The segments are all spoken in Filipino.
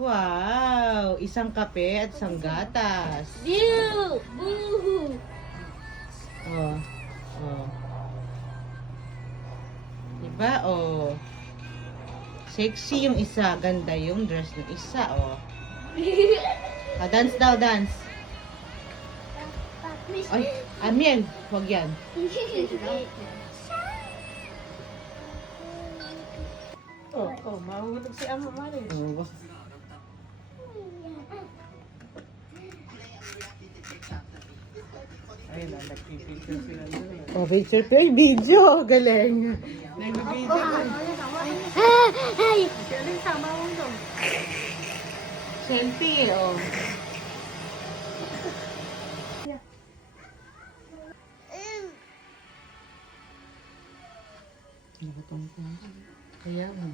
Wow! Isang kape at isang gatas. Ew! Boo! Oh. Oh. Diba? Oh. Sexy yung isa. Ganda yung dress ng isa. Oh. Ah, dance daw, dance. Ay, Amiel. Huwag yan. Mahulog si Ama Mari. Oh. Ayun na, nagpipicture sila doon. Oh, picture pa yung video. Galing. Nag-video. Galing sama mo doon. Selfie, oh. Kaya mo.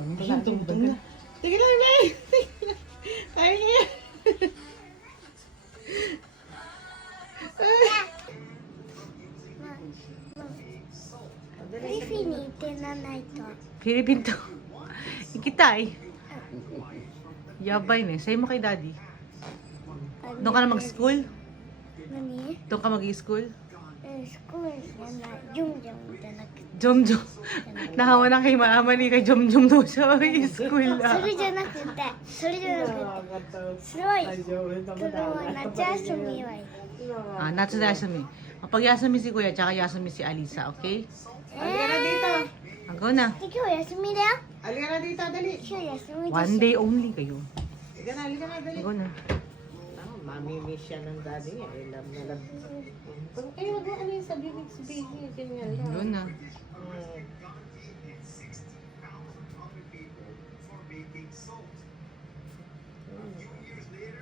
Ayun, tumuntong na. Sige lang, Nay. Kaya niya. Philippine to. Ikitay. Yabay na. Sa'yo mo kay daddy. Doon ka na mag-school? Nani? Doon ka mag-school? School na Jumjum Jomjom. Nahawa na kay maama ni kay Jomjom daw siya. School それじゃなくて、それじゃなくて、すごい。夏休みはいい。 Ah, natsu yasumi. Kapag yasumi si Kuya, tsaka yasumi si Alisa, okay? Halika na dito. Go na. 今日休みだよ。 Halika na dito, dali. 今日休みで One し day only kayo. Halika na, dali. Go na. Mamimiss siya ng daddy niya. Eh, love na love. Eh, wag mo ano yung sa bibig si baby. Ganyan lang. Go na.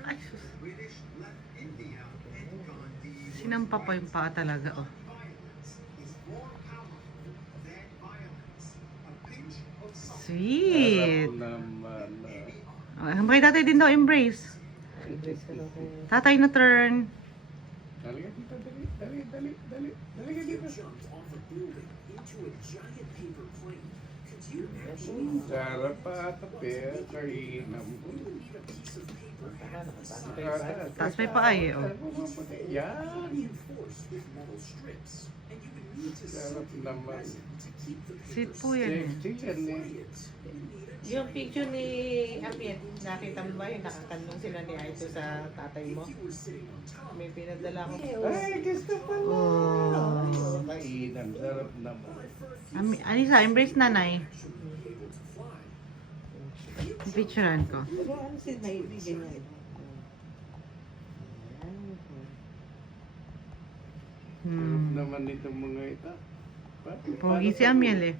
Ay, sus. Sinampa pa yung paa talaga, oh. Sweet. Oh, may tatay din daw embrace. Tatay na turn. Halika dito, dali. Halika dito. Sarap pa tape, kainam. Tapos may paa eh, oh. Yan. Sarap naman. Sweet po yan eh. Sexy yan eh. Yung picture ni Amiet, nakita mo ba yung nakakandong sila ni Aito sa tatay mo? May pinadala ko. Ay, gusto pala. Oh. Kainam, sarap naman. Alisa, embrace nanay. Picturean ko. Ano si naibigan niya? Sarap naman itong mga ito. Pogi si Amiel eh.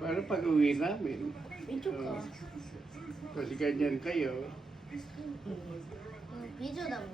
Para pag-uwi namin. Kasi ganyan kayo. ょ。美女だもん。